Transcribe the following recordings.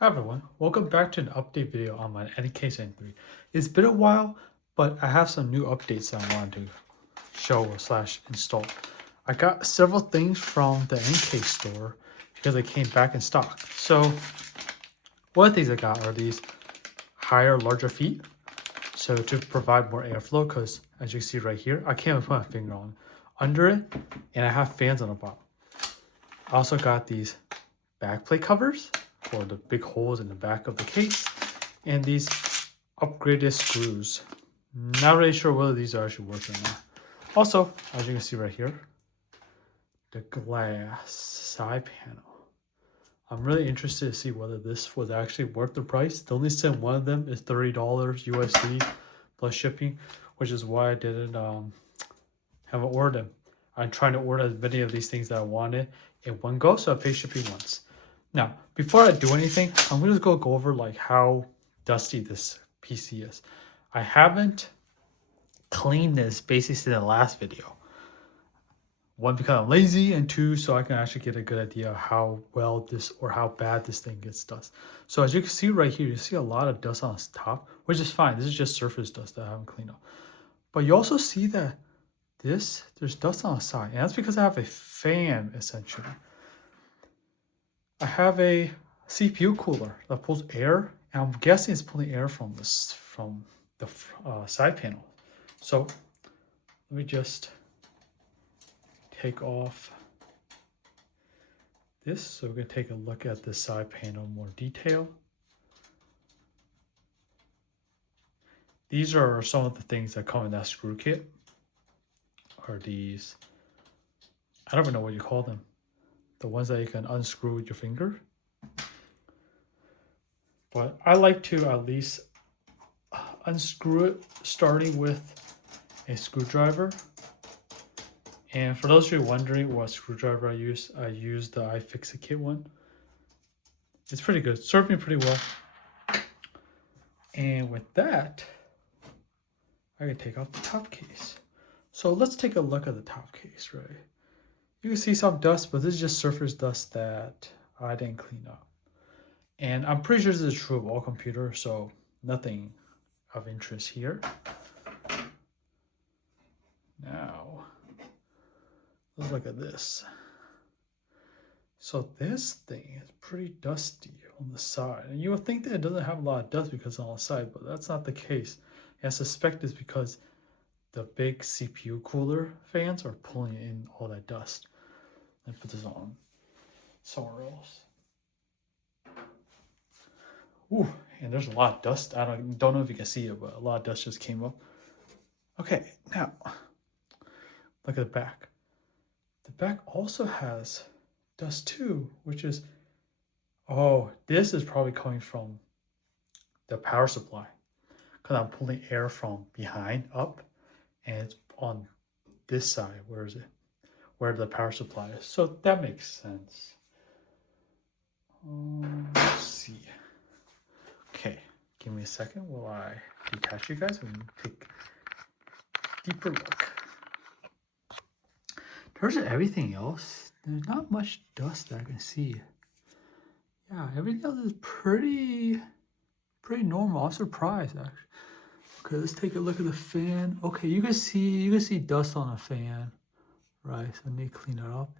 Hi everyone, welcome back to an update video on my NCase M3. It's been a while, but I have some new updates I wanted to show slash install. I got several things from the NCase store because they came back in stock. So one of the things I got are these higher, larger feet. So to provide more airflow, because as you see right here, I can't even put my finger on under it, and I have fans on the bottom. I also got these backplate covers for the big holes in the back of the case, and these upgraded screws. Not really sure whether these are actually working or not. Also, as you can see right here, the glass side panel. I'm really interested to see whether this was actually worth the price. They only said one of them is $30 USD plus shipping, which is why I didn't haven't ordered them. I'm trying to order as many of these things that I wanted in one go, so I pay shipping once. Now, before I do anything, I'm gonna go over like how dusty this PC is. I haven't cleaned this basically since the last video. One, because I'm lazy, and two, so I can actually get a good idea of how well this or how bad this thing gets dust. So as you can see right here, you see a lot of dust on the top, which is fine. This is just surface dust that I haven't cleaned up. But you also see that there's dust on the side, and that's because I have a fan essentially. I have a CPU cooler that pulls air, and I'm guessing it's pulling air from the side panel. So let me just take off this so we can take a look at the side panel in more detail. These are some of the things that come in that screw kit. Are these, I don't even know what you call them. The ones that you can unscrew with your finger. But I like to at least unscrew it starting with a screwdriver. And for those of you wondering what screwdriver I use the iFixit one. It's pretty good, served me pretty well. And with that, I can take off the top case. So let's take a look at the top case, right? You can see some dust, but this is just surface dust that I didn't clean up. And I'm pretty sure this is true of all computers, so nothing of interest here. Now, let's look at this. So this thing is pretty dusty on the side. And you would think that it doesn't have a lot of dust because it's on the side, but that's not the case. And I suspect it's because the big CPU cooler fans are pulling in all that dust. Let me put this on somewhere else. Ooh, and there's a lot of dust. I don't know if you can see it, but a lot of dust just came up. Okay, now look at the back. The back also has dust too, which is, oh, this is probably coming from the power supply, because I'm pulling air from behind up, and it's on this side. Where is it? Where the power supply is. So that makes sense. Let's see. Okay, give me a second while I detach you guys and take a deeper look. In terms of everything else, there's not much dust that I can see. Yeah, everything else is pretty normal. I'm surprised actually. Okay, let's take a look at the fan. Okay, you can see dust on the fan, right? So I need to clean it up.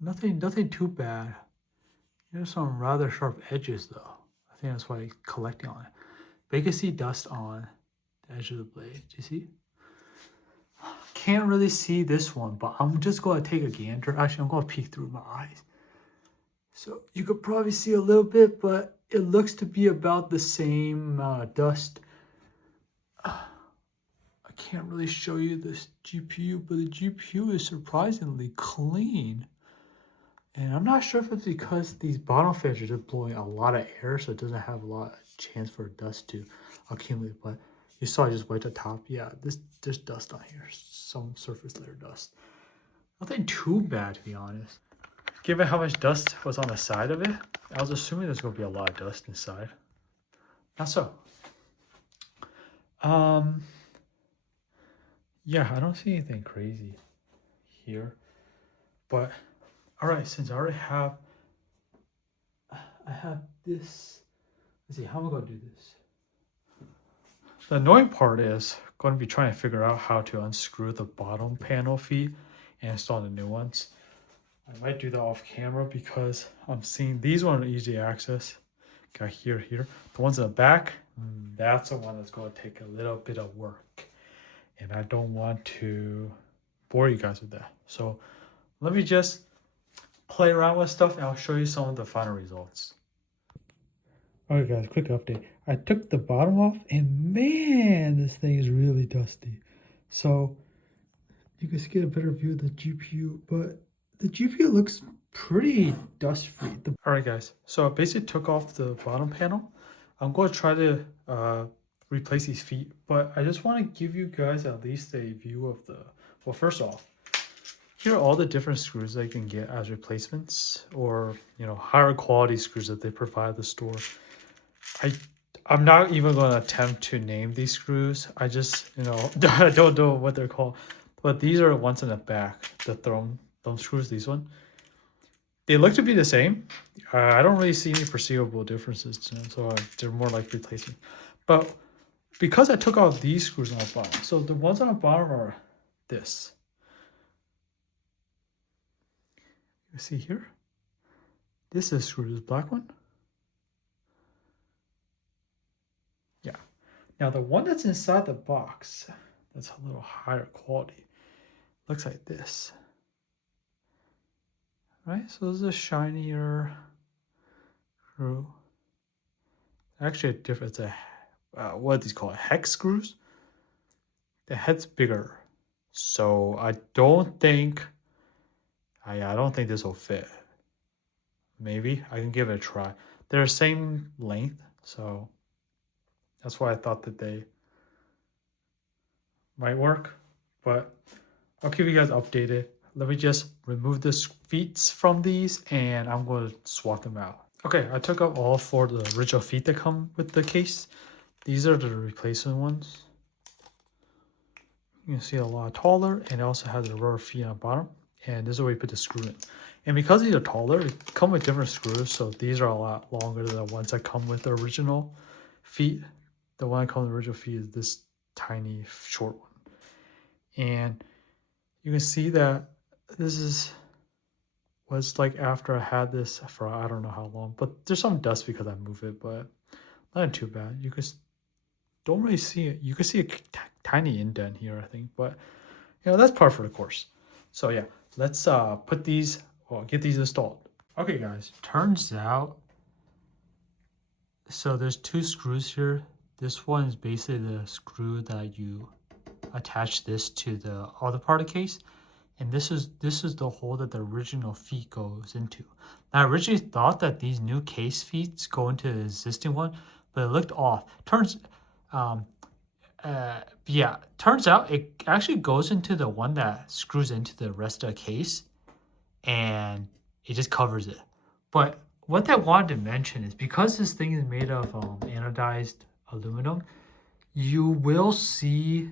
Nothing too bad. There's some rather sharp edges though. I think that's why it's collecting on it. But you can see dust on the edge of the blade. Do you see? Can't really see this one, but I'm just going to take a gander. Actually, I'm going to peek through my eyes. So you could probably see a little bit, but it looks to be about the same dust. I can't really show you this GPU, but the GPU is surprisingly clean. And I'm not sure if it's because these bottom fans are just blowing a lot of air, so it doesn't have a lot of chance for dust to accumulate. But you saw I just wiped the top. Yeah, there's dust on here, some surface layer dust. Nothing too bad, to be honest. Given how much dust was on the side of it, I was assuming there's going to be a lot of dust inside. Not so. Yeah, I don't see anything crazy here. But, all right, since I already have I have this. Let's see, how am I going to do this? The annoying part is going to be trying to figure out how to unscrew the bottom panel feet and install the new ones. I might do that off camera because I'm seeing these ones are easy to access. Got here. The ones in the back, that's the one that's going to take a little bit of work. And I don't want to bore you guys with that. So let me just play around with stuff and I'll show you some of the final results. Alright guys, quick update. I took the bottom off and man, this thing is really dusty. So you guys get a better view of the GPU, but the GPU looks pretty dust free. Alright guys, so I basically took off the bottom panel. I'm going to try to replace these feet, but I just want to give you guys at least a view of the, well, first off, here are all the different screws that you can get as replacements or, you know, higher quality screws that they provide at the store. I'm not even going to attempt to name these screws. I just, you know, I don't know what they're called. But these are the ones in the back, the thumb screws, these ones. They look to be the same. I don't really see any perceivable differences to them, so they're more like replacement. But because I took out these screws on the bottom, so the ones on the bottom are this. You see here? This is screw, this black one. Yeah. Now the one that's inside the box, that's a little higher quality, looks like this. Right? So this is a shinier screw. Actually, it's a what are these called? Hex screws. The head's bigger, so I don't think this will fit. Maybe I can give it a try. They're the same length, so that's why I thought that they might work. But I'll keep you guys updated. Let me just remove the feet from these and I'm going to swap them out. Okay, I took out all 4 of the original feet that come with the case. These are the replacement ones. You can see a lot taller, and it also has the rubber feet on the bottom. And this is where you put the screw in. And because these are taller, they come with different screws, so these are a lot longer than the ones that come with the original feet. The one that comes with the original feet is this tiny, short one. And you can see that this is what it's like after I had this for I don't know how long. But there's some dust because I moved it, but not too bad. You can don't really see it. You can see a tiny indent here, I think, but you know, that's par for the course. So yeah, let's put these, well, get these installed. Okay guys, turns out, so there's 2 screws here. This one is basically the screw that you attach this to the other part of the case, and this is the hole that the original feet goes into. Now, I originally thought that these new case feet go into the existing one, but it looked off. Turns out it actually goes into the one that screws into the rest of the case, and it just covers it. But what I wanted to mention is because this thing is made of anodized aluminum, you will see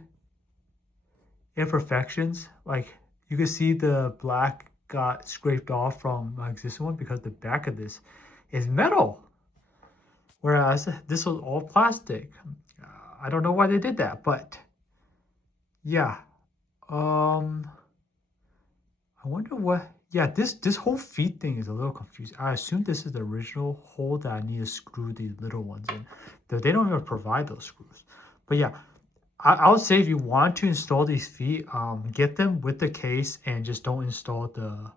imperfections. Like you can see the black got scraped off from my existing one because the back of this is metal, whereas this was all plastic. I don't know why they did that, but yeah. I wonder what. Yeah, this whole feet thing is a little confusing. I assume this is the original hole that I need to screw these little ones in. They don't even provide those screws. But yeah, I would say if you want to install these feet, get them with the case and just don't install the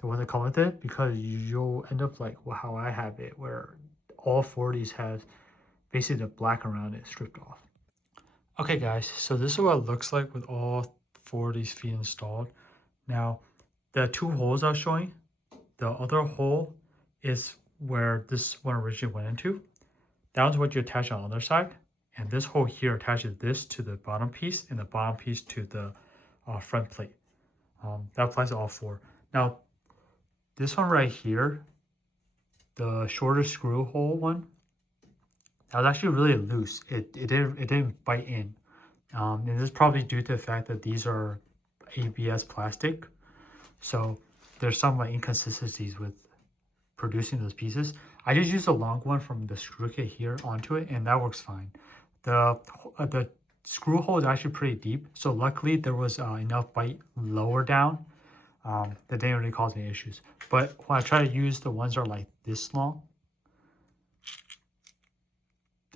one that come with it, because you'll end up like how I have it, where all 4 of these has basically the black around it stripped off. Okay guys, so this is what it looks like with all 4 of these feet installed. Now, the 2 holes I was showing, the other hole is where this one originally went into. That one's what you attach on the other side. And this hole here attaches this to the bottom piece and the bottom piece to the front plate. That applies to all 4. Now, this one right here, the shorter screw hole one, that was actually really loose. It didn't bite in. And this is probably due to the fact that these are ABS plastic. So there's some like inconsistencies with producing those pieces. I just used a long one from the screw kit here onto it, and that works fine. The screw hole is actually pretty deep, so luckily there was enough bite lower down that didn't really cause any issues. But when I try to use the ones that are like this long,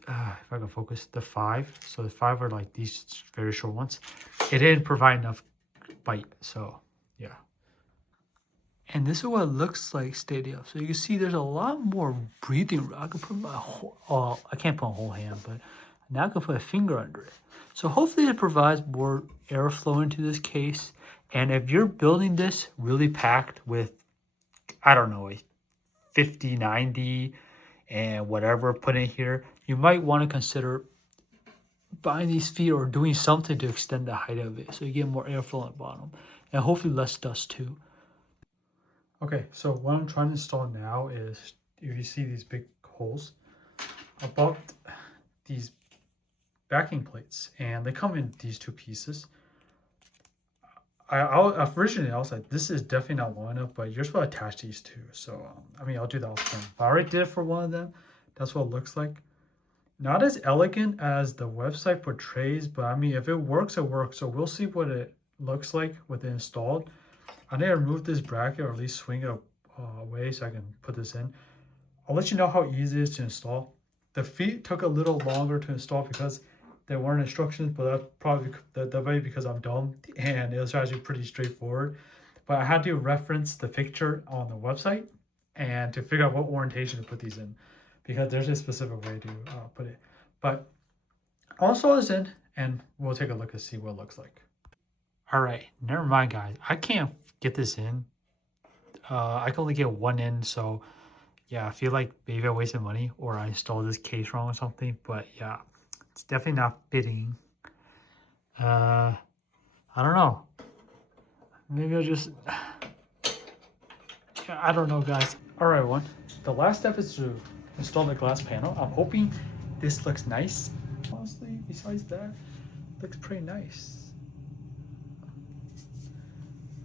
if I can focus, the 5, so the 5 are like these very short ones, it didn't provide enough bite, so yeah. And this is what it looks like steady up. So you can see there's a lot more breathing room. I can put my whole, I can't put a whole hand, but now I can put a finger under it. So hopefully it provides more airflow into this case. And if you're building this really packed with, I don't know, a 50, 90, and whatever put in here, you might want to consider buying these feet or doing something to extend the height of it so you get more airflow on the bottom and hopefully less dust too. Okay, so what I'm trying to install now is, if you see these big holes above these backing plates, and they come in these 2 pieces. Originally I was like, this is definitely not long enough, but you're supposed to attach these 2. So I mean, I'll do that with them. I already did it for one of them. That's what it looks like. Not as elegant as the website portrays, but I mean, if it works, it works. So we'll see what it looks like with it installed. I need to remove this bracket, or at least swing it away so I can put this in. I'll let you know how easy it is to install. The feet took a little longer to install because there weren't instructions, but that's probably because I'm dumb, and it was actually pretty straightforward. But I had to reference the picture on the website and to figure out what orientation to put these in, because there's a specific way to put it. But I'll install this in and we'll take a look and see what it looks like. All right, never mind guys, I can't get this in. I can only get one in, so yeah, I feel like maybe I wasted money or I installed this case wrong or something, but yeah, it's definitely not fitting. I don't know. Maybe I'll just, I don't know guys. All right, everyone, the last step is to install the glass panel. I'm hoping this looks nice. Honestly, besides that, it looks pretty nice.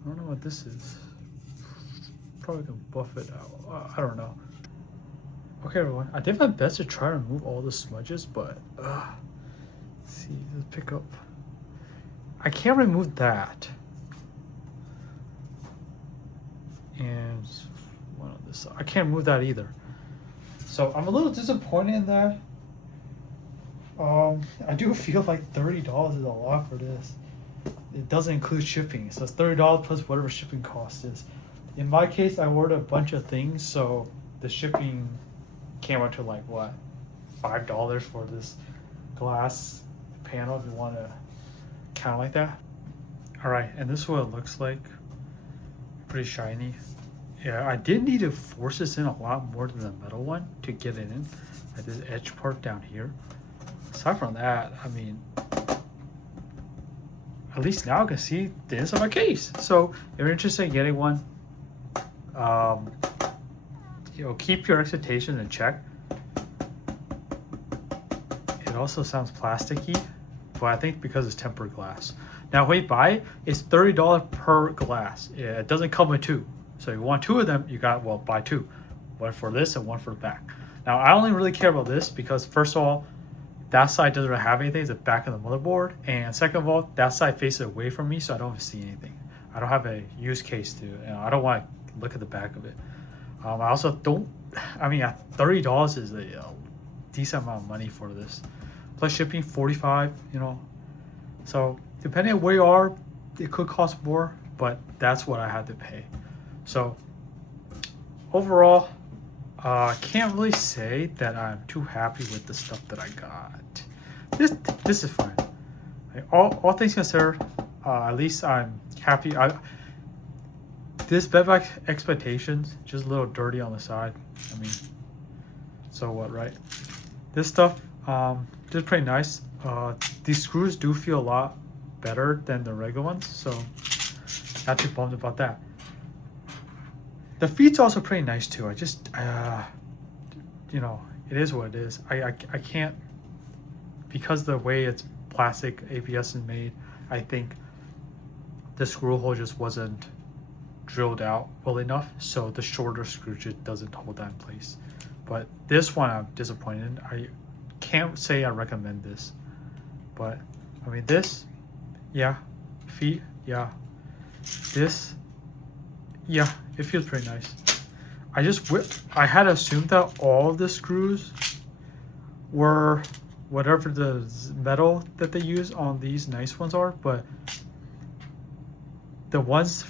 I don't know what this is. Probably gonna buff it out. I don't know. Okay, everyone. I did my best to try to remove all the smudges, but let's see, let's pick up. I can't remove that. And one on this side. I can't remove that either. So I'm a little disappointed in that. I do feel like $30 is a lot for this. It doesn't include shipping, so it's $30 plus whatever shipping cost is. In my case, I ordered a bunch of things, so the shipping came out to like what, $5 for this glass panel if you want to count like that. All right, and this is what it looks like. Pretty shiny. Yeah, I did need to force this in a lot more than the metal one to get it in. Like this edge part down here. Aside from that, I mean, at least now I can see the inside of my case. So if you're interested in getting one, keep your expectations in check. It also sounds plasticky, but I think because it's tempered glass. Now when you buy it, it's $30 per glass. It doesn't come with 2. So if you want 2 of them, you got, well, buy 2. One for this and one for the back. Now I only really care about this because first of all, that side doesn't really have anything, it's the back of the motherboard. And second of all, that side faces away from me, so I don't see anything. I don't have a use case to, I don't want to look at the back of it. I also don't, I mean, $30 is a decent amount of money for this. Plus shipping, $45, So depending on where you are, it could cost more, but that's what I had to pay. So overall, I can't really say that I'm too happy with the stuff that I got. This is fine. All things considered, at least I'm happy. This bedback expectations just a little dirty on the side. I mean, so what, right? This stuff, this is pretty nice. These screws do feel a lot better than the regular ones, so not too bummed about that. The feet's also pretty nice too. I just, it is what it is. I can't, because the way it's plastic ABS is made, I think the screw hole just wasn't drilled out well enough, so the shorter screw just doesn't hold that in place. But this one I'm disappointed in. I can't say I recommend this, but I mean this, yeah, feet, yeah, this, yeah, it feels pretty nice. I had assumed that all the screws were whatever the metal that they use on these nice ones are, but the ones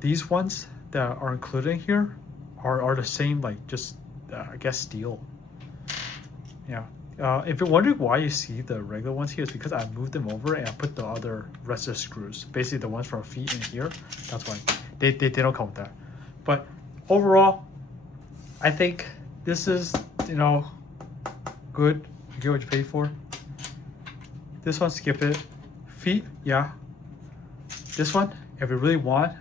these ones that are included here are the same, like just I guess steel. Yeah. If you're wondering why you see the regular ones here, it's because I moved them over and I put the other rest of the screws, basically the ones from feet in here. That's why they don't come with that. But overall, I think this is, you know, good. You get what you pay for. This one, skip it. Feet, yeah. This one, if you really want,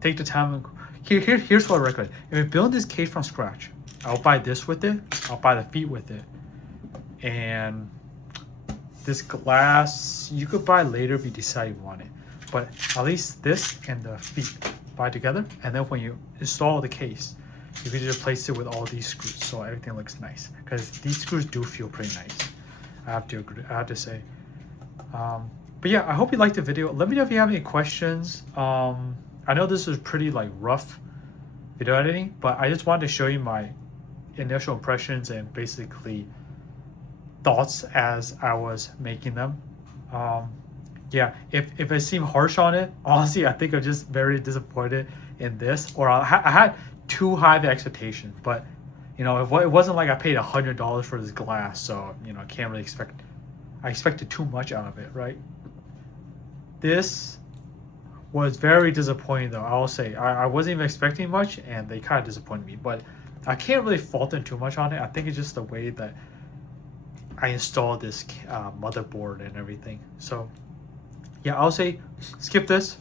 take the time and here's what I recommend. If you build this case from scratch, I'll buy this with it. I'll buy the feet with it. And this glass you could buy later if you decide you want it. But at least this and the feet buy together, and then when you install the case, you can just replace it with all these screws so everything looks nice. Because these screws do feel pretty nice. I have to agree. I have to say. But yeah, I hope you liked the video. Let me know if you have any questions. I know this is pretty like rough video editing, but I just wanted to show you my initial impressions and basically thoughts as I was making them. Yeah, if I seem harsh on it, honestly, I think I'm just very disappointed in this, or I had too high of expectation. But you know, it wasn't like I paid $100 for this glass, so you know, I can't really expect. I expected too much out of it, right? This was very disappointing, though. I'll say I wasn't even expecting much, and they kind of disappointed me. But I can't really fault them too much on it. I think it's just the way that I installed this motherboard and everything. So yeah, I'll say skip this.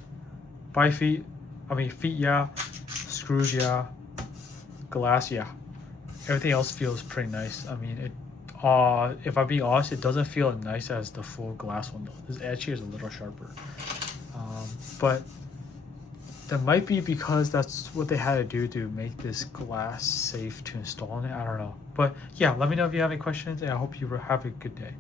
Buy feet. I mean feet, yeah. Screws, yeah. Glass, yeah. Everything else feels pretty nice. I mean, it. If I'm being honest, it doesn't feel as nice as the full glass one though. This edge here is a little sharper. But that might be because that's what they had to do to make this glass safe to install in it. I don't know. But yeah, let me know if you have any questions, and I hope you have a good day.